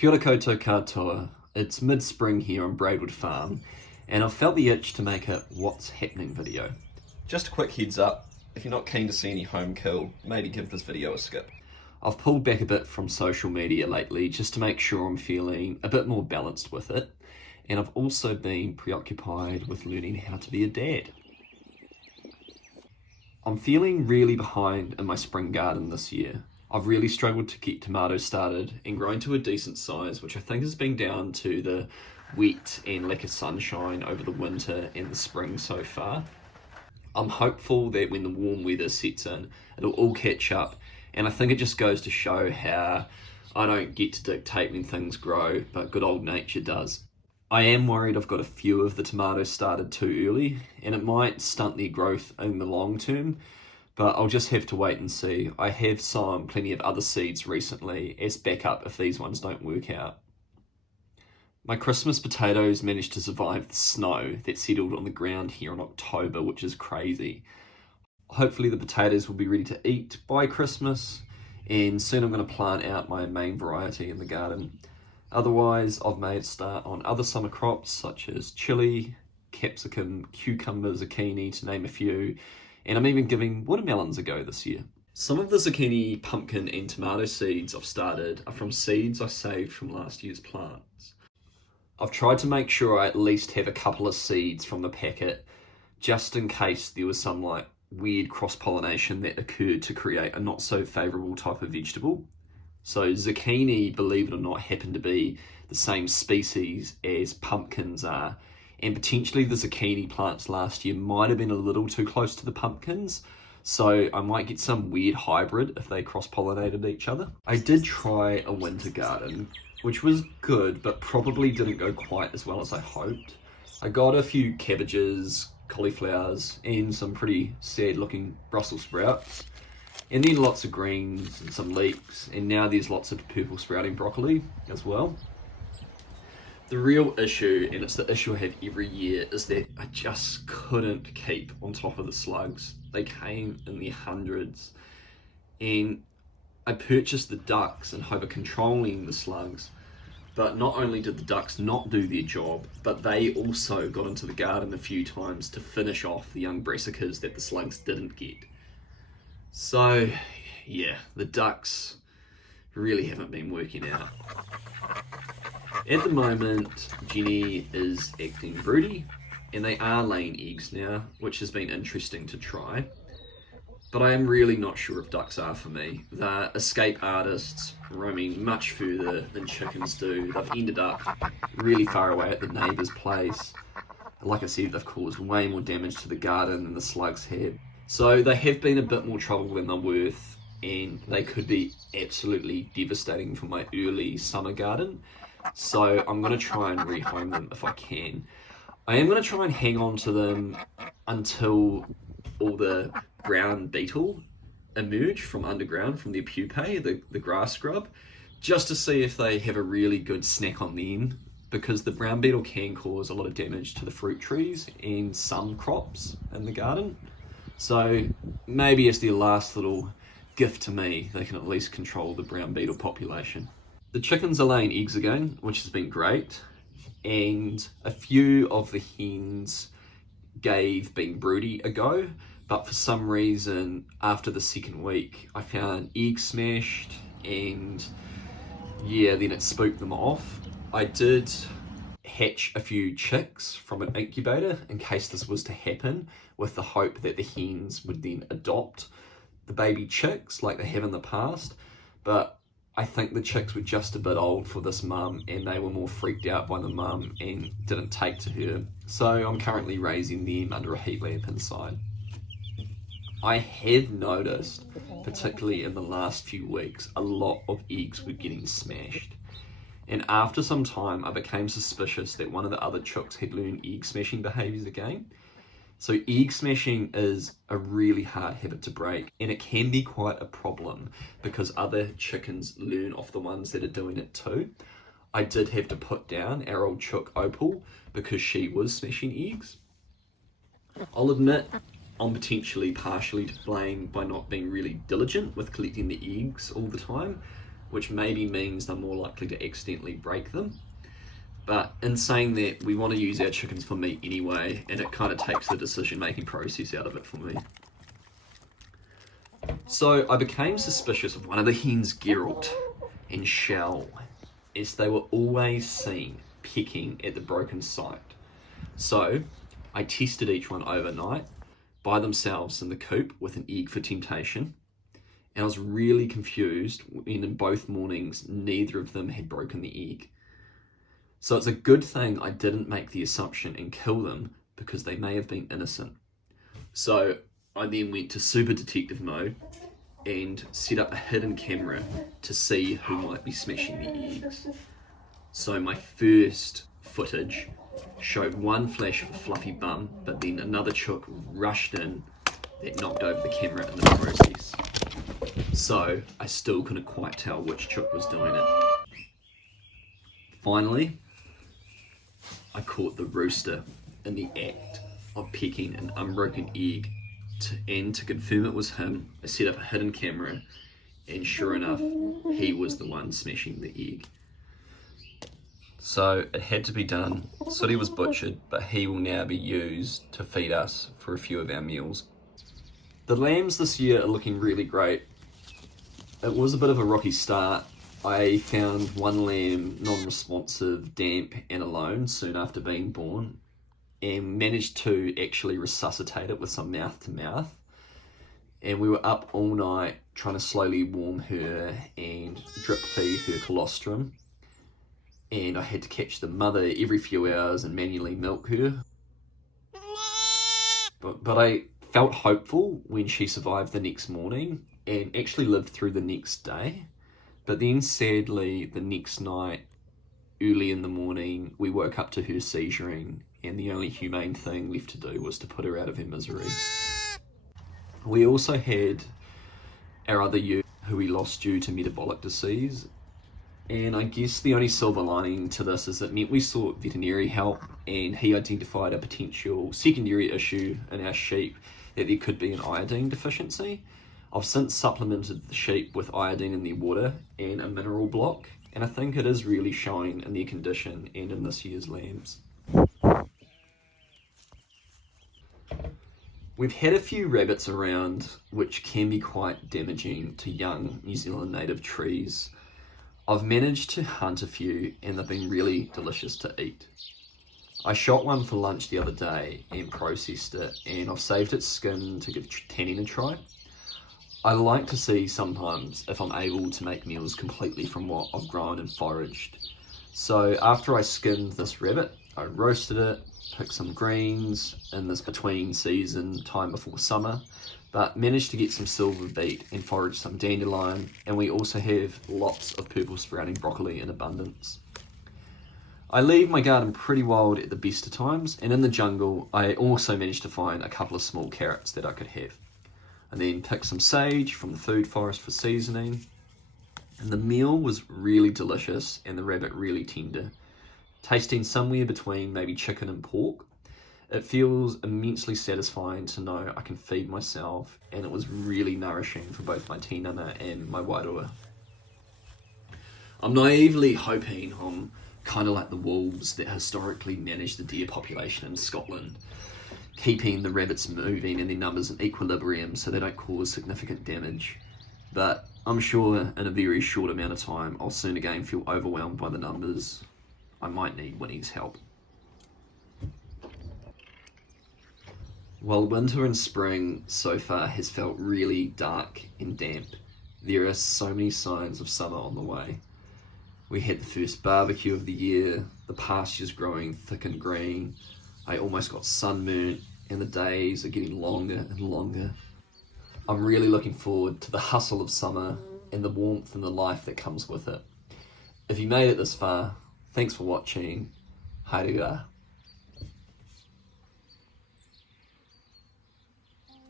Kia ora koutou katoa. It's mid-spring here on Braidwood Farm, and I've felt the itch to make a what's happening video. Just a quick heads up, if you're not keen to see any home kill, maybe give this video a skip. I've pulled back a bit from social media lately just to make sure I'm feeling a bit more balanced with it, and I've also been preoccupied with learning how to be a dad. I'm feeling really behind in my spring garden this year. I've really struggled to get tomatoes started and growing to a decent size, which I think has been down to the wet and lack of sunshine over the winter and the spring so far. I'm hopeful that when the warm weather sets in, it'll all catch up, and I think it just goes to show how I don't get to dictate when things grow, but good old nature does. I am worried I've got a few of the tomatoes started too early, and it might stunt their growth in the long term, but I'll just have to wait and see. I have sown plenty of other seeds recently as backup if these ones don't work out. My Christmas potatoes managed to survive the snow that settled on the ground here in October, which is crazy. Hopefully the potatoes will be ready to eat by Christmas, and soon I'm going to plant out my main variety in the garden. Otherwise, I've made a start on other summer crops such as chili, capsicum, cucumber, zucchini, to name a few, and I'm even giving watermelons a go this year. Some of the zucchini, pumpkin and tomato seeds I've started are from seeds I saved from last year's plants. I've tried to make sure I at least have a couple of seeds from the packet, just in case there was some weird cross-pollination that occurred to create a not so favourable type of vegetable. So zucchini, believe it or not, happen to be the same species as pumpkins are, and potentially the zucchini plants last year might have been a little too close to the pumpkins, so I might get some weird hybrid if they cross-pollinated each other. I did try a winter garden, which was good, but probably didn't go quite as well as I hoped. I got a few cabbages, cauliflowers, and some pretty sad-looking Brussels sprouts, and then lots of greens and some leeks, and now there's lots of purple sprouting broccoli as well. The real issue, and it's the issue I have every year, is that I just couldn't keep on top of the slugs. They came in the hundreds, and I purchased the ducks in hope of controlling the slugs, but not only did the ducks not do their job, but they also got into the garden a few times to finish off the young brassicas that the slugs didn't get. So yeah, the ducks really haven't been working out. At the moment, Jenny is acting broody, and they are laying eggs now, which has been interesting to try. But I am really not sure if ducks are for me. They're escape artists, roaming much further than chickens do. They've ended up really far away at the neighbour's place. Like I said, they've caused way more damage to the garden than the slugs have. So they have been a bit more trouble than they're worth, and they could be absolutely devastating for my early summer garden. So I'm going to try and rehome them if I can. I am going to try and hang on to them until all the brown beetle emerge from underground, from their pupae, the grass scrub, just to see if they have a really good snack on them, because the brown beetle can cause a lot of damage to the fruit trees and some crops in the garden. So maybe as their last little gift to me, they can at least control the brown beetle population. The chickens are laying eggs again, which has been great, and a few of the hens gave being broody a go, but for some reason after the second week I found eggs smashed, and yeah, then it spooked them off. I did hatch a few chicks from an incubator in case this was to happen, with the hope that the hens would then adopt the baby chicks like they have in the past, but I think the chicks were just a bit old for this mum, and they were more freaked out by the mum and didn't take to her. So I'm currently raising them under a heat lamp inside. I have noticed, particularly in the last few weeks, a lot of eggs were getting smashed. And after some time, I became suspicious that one of the other chooks had learned egg smashing behaviours again. So egg smashing is a really hard habit to break, and it can be quite a problem because other chickens learn off the ones that are doing it too. I did have to put down our old chook Opal because she was smashing eggs. I'll admit I'm potentially partially to blame by not being really diligent with collecting the eggs all the time, which maybe means they're more likely to accidentally break them. But in saying that, we want to use our chickens for meat anyway, and it kind of takes the decision-making process out of it for me. So I became suspicious of one of the hens, Geralt and Shell, as they were always seen pecking at the broken site. So I tested each one overnight by themselves in the coop with an egg for temptation, and I was really confused when in both mornings neither of them had broken the egg. So it's a good thing I didn't make the assumption and kill them, because they may have been innocent. So I then went to super detective mode and set up a hidden camera to see who might be smashing the eggs. So my first footage showed one flash of a fluffy bum, but then another chook rushed in that knocked over the camera in the process. So I still couldn't quite tell which chook was doing it. Finally, I caught the rooster in the act of pecking an unbroken egg, and to confirm it was him, I set up a hidden camera, and sure enough, he was the one smashing the egg. So it had to be done. Sooty was butchered, but he will now be used to feed us for a few of our meals. The lambs this year are looking really great. It was a bit of a rocky start. I found one lamb non-responsive, damp and alone soon after being born, and managed to actually resuscitate it with some mouth to mouth. And we were up all night trying to slowly warm her and drip feed her colostrum. And I had to catch the mother every few hours and manually milk her. But I felt hopeful when she survived the next morning and actually lived through the next day. But then sadly, the next night, early in the morning, we woke up to her seizuring, and the only humane thing left to do was to put her out of her misery. We also had our other ewe who we lost due to metabolic disease, and I guess the only silver lining to this is it meant we sought veterinary help, and he identified a potential secondary issue in our sheep, that there could be an iodine deficiency. I've since supplemented the sheep with iodine in their water and a mineral block, and I think it is really showing in their condition and in this year's lambs. We've had a few rabbits around, which can be quite damaging to young New Zealand native trees. I've managed to hunt a few, and they've been really delicious to eat. I shot one for lunch the other day and processed it, and I've saved its skin to give tanning a try. I like to see sometimes if I'm able to make meals completely from what I've grown and foraged. So after I skinned this rabbit, I roasted it, picked some greens in this between season time before summer, but managed to get some silver beet and forage some dandelion, and we also have lots of purple sprouting broccoli in abundance. I leave my garden pretty wild at the best of times, and in the jungle I also managed to find a couple of small carrots that I could have. And then pick some sage from the food forest for seasoning. And the meal was really delicious and the rabbit really tender, tasting somewhere between maybe chicken and pork. It feels immensely satisfying to know I can feed myself, and it was really nourishing for both my tinana and my wairoa. I'm naively hoping I'm kind of like the wolves that historically managed the deer population in Scotland, keeping the rabbits moving and their numbers in equilibrium so they don't cause significant damage. But I'm sure in a very short amount of time I'll soon again feel overwhelmed by the numbers. I might need Winnie's help. While winter and spring so far has felt really dark and damp, there are so many signs of summer on the way. We had the first barbecue of the year, the pastures growing thick and green. I almost got sunburnt, and the days are getting longer and longer. I'm really looking forward to the hustle of summer and the warmth and the life that comes with it. If you made it this far, thanks for watching. Haere rā.